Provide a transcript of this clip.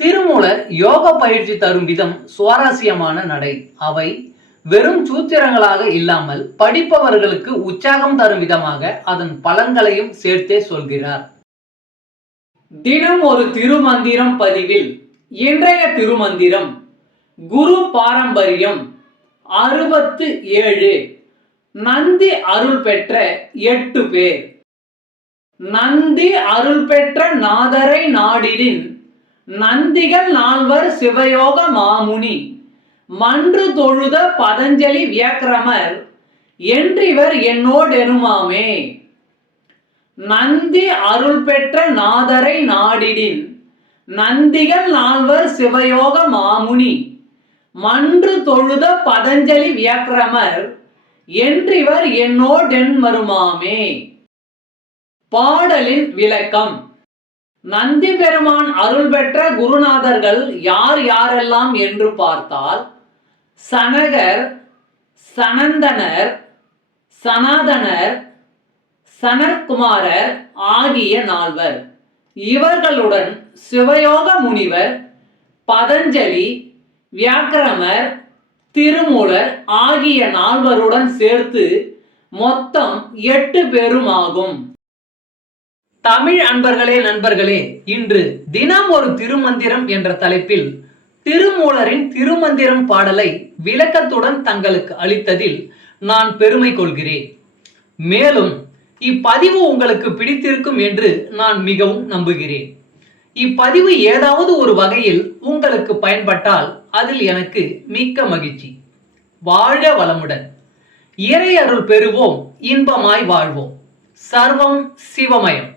திருமூலர் யோக பயிற்சி தரும் விதம் சுவாரஸ்யமான நடை. அவை வெறும் சூத்திரங்களாக இல்லாமல் படிப்பவர்களுக்கு உற்சாகம் தரும் விதமாக அதன் பலன்களையும் சேர்த்தே சொல்கிறார். தினம் ஒரு திருமந்திரம் பதிவில் இன்றைய திருமந்திரம் குரு பாரம்பரியம் அறுபத்து ஏழு. நந்தி அருள் பெற்ற எட்டு பேர். நந்தி அருள் பெற்ற நாதரை நாடிடின் நந்திகள் நால்வர் சிவயோக மாமுனி. மன்று தொழுத பதஞ்சலி வியக்கிரமர் என்றிவர் என்னோடெனுமாமே நந்தி அருள் பெற்ற நாதரை நாடிடின் நந்திகள் நால்வர் சிவயோக மாமுனி. மன்று தொழுத பதஞ்சலி வியக்கிரமர் என்றிவர் என்னோடென்மருமாமே பாடலின் விளக்கம். நந்தி பெருமான் அருள் பெற்ற குருநாதர்கள் யார் யாரெல்லாம் என்று பார்த்தால் சனகர் சனந்தனர் சனாதனர் சனற்குமாரர் ஆகிய நால்வர். இவர்களுடன் சிவயோக முனிவர் பதஞ்சலி வியாக்கிரமர் திருமூலர் ஆகிய நால்வருடன் சேர்த்து மொத்தம் எட்டு பேருமாகும். தமிழ் அன்பர்களே நண்பர்களே இன்று தினம் ஒரு திருமந்திரம் என்ற தலைப்பில் திருமூலரின் திருமந்திரம் பாடலை விளக்கத்துடன் தங்களுக்கு அளித்ததில் நான் பெருமை கொள்கிறேன். மேலும் இப்பதிவு உங்களுக்கு பிடித்திருக்கும் என்று நான் மிகவும் நம்புகிறேன். இப்பதிவு ஏதாவது ஒரு வகையில் உங்களுக்கு பயன்பட்டால் அதில் எனக்கு மிக்க மகிழ்ச்சி. வாழ்க வளமுடன். இறை அருள் பெறுவோம் இன்பமாய் வாழ்வோம். சர்வம் சிவமயம்.